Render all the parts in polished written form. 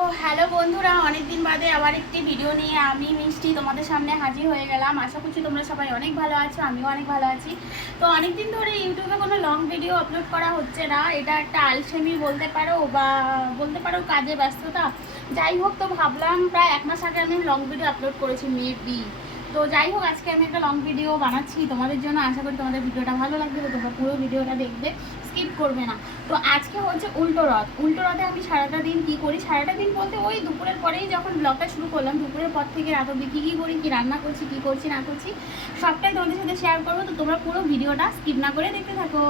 তো হ্যালো বন্ধুরা, অনেকদিন বাদে আবার একটি ভিডিও নিয়ে আমি মিষ্টি তোমাদের সামনে হাজির হয়ে গেলাম। আশা করছি তোমরা সবাই অনেক ভালো আছো, আমিও অনেক ভালো আছি। তো অনেকদিন ধরে ইউটিউবে কোনো লং ভিডিও আপলোড করা হচ্ছে না, এটা একটা আলসেমি বলতে পারো বা বলতে পারো কাজে ব্যস্ততা। যাই হোক, তো ভাবলাম প্রায় 1 মাস আগে আমি লং ভিডিও আপলোড করেছি মেবি। তো যাই হোক, আজকে আমি একটা লং ভিডিও বানাচ্ছি তোমাদের জন্য। আশা করি তোমাদের ভিডিওটা ভালো লাগবে, তো তোমরা পুরো ভিডিওটা দেখবে, স্কিপ করবে না। তো আজকে হচ্ছে উল্টো রথ। উল্টো রথে আমি সারাটা দিন কী করি, সারাটা দিন বলতে ওই দুপুরের পরেই যখন ব্লগটা শুরু করলাম, দুপুরের পর থেকে রাত অবধি কী করি, কী রান্না করছি, কী করছি না করছি, সবটাই তোমাদের সাথে শেয়ার করবো। তো তোমরা পুরো ভিডিওটা স্কিপ না করে দেখতে থাকো।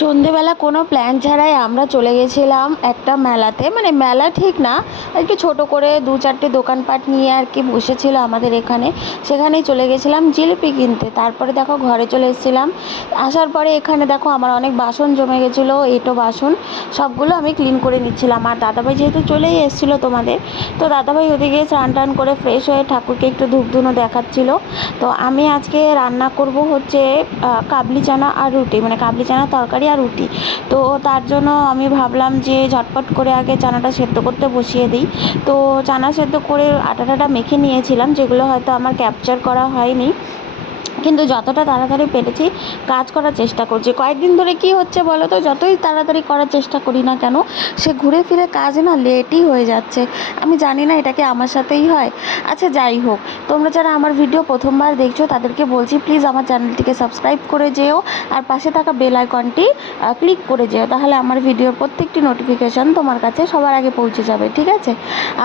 সন্ধেবেলা কোনো প্ল্যান ছাড়াই আমরা চলে গেছিলাম একটা মেলাতে, মানে মেলা ঠিক না, একটু ছোট করে 2-4টে দোকানপাট নিয়ে আর কি বসেছিল আমাদের এখানে, সেখানেই চলে গেছিলাম জিলিপি কিনতে। তারপরে দেখো ঘরে চলে এসেছিলাম। আসার পরে এখানে দেখো আমার অনেক বাসন জমে গেছিলো, এঁটো বাসন, সবগুলো আমি ক্লিন করে নিচ্ছিলাম। আর দাদাভাই যেহেতু চলেই এসেছিলো তোমাদের, তো দাদাভাই ওদিকে স্নান টান করে ফ্রেশ হয়ে ঠাকুরকে একটু ধূপধুনো দেখাচ্ছিলো। তো আমি আজকে রান্না করব হচ্ছে কাবলি চানা আর রুটি, মানে কাবলি চানা তরকারি আর রুটি। তো তার জন্য আমি ভাবলাম যে ঝটপট করে আগে চানাটা সেদ্ধ করতে বসিয়ে দিই। তো চানা সেদ্ধ করে আটাটা মেখে নিয়েছিলাম, যেগুলো হয়তো আমার ক্যাপচার করা হয়নি, কিন্তু যতটা তাড়াতাড়ি পেরেছি কাজ করার চেষ্টা করছি। কয়েকদিন ধরে কি হচ্ছে বলো তো, যতই তাড়াতাড়ি করার চেষ্টা করি না কেন, সে ঘুরে ফিরে কাজ না লেটই হয়ে যাচ্ছে। আমি জানি না এটা কি আমার সাথেই হয়। আচ্ছা যাই হোক, তোমরা যারা আমার ভিডিও প্রথমবার দেখছো তাদেরকে বলছি প্লিজ আমার চ্যানেলটিকে সাবস্ক্রাইব করে যেও, আর পাশে থাকা বেল আইকনটি ক্লিক করে যেও, তাহলে আমার ভিডিওর প্রত্যেকটি নোটিফিকেশান তোমার কাছে সবার আগে পৌঁছে যাবে, ঠিক আছে?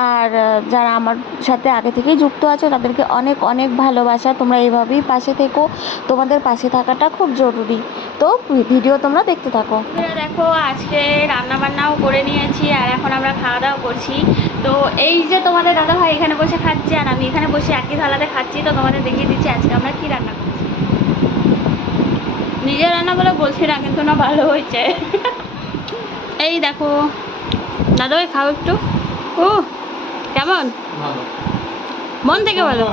আর যারা আমার সাথে আগে থেকেই যুক্ত আছো তাদেরকে অনেক অনেক ভালোবাসা। তোমরা এইভাবেই পাশে থেকো, তোমাদের পাশে থাকাটা খুব জরুরি। তো ভিডিও তোমরা দেখতে থাকো। দেখো, আজকে রান্না বান্নাও করে নিয়েছি আর এখন আমরা খাওয়া দাওয়া করছি। তো এই যে তোমাদের দাদাভাই এখানে বসে খাচ্ছে আর আমি এখানে বসে একই থালাতে খাচ্ছি। তো তোমাদের দেখিয়ে দিচ্ছি আজকে আমরা কি রান্না করছি। নিজের রান্না বলে বলছি না, কিন্তু না ভালো হয়েছে। এই দেখো দাদাভাই, খাও একটু। ও কেমন, মন থেকে ভালো।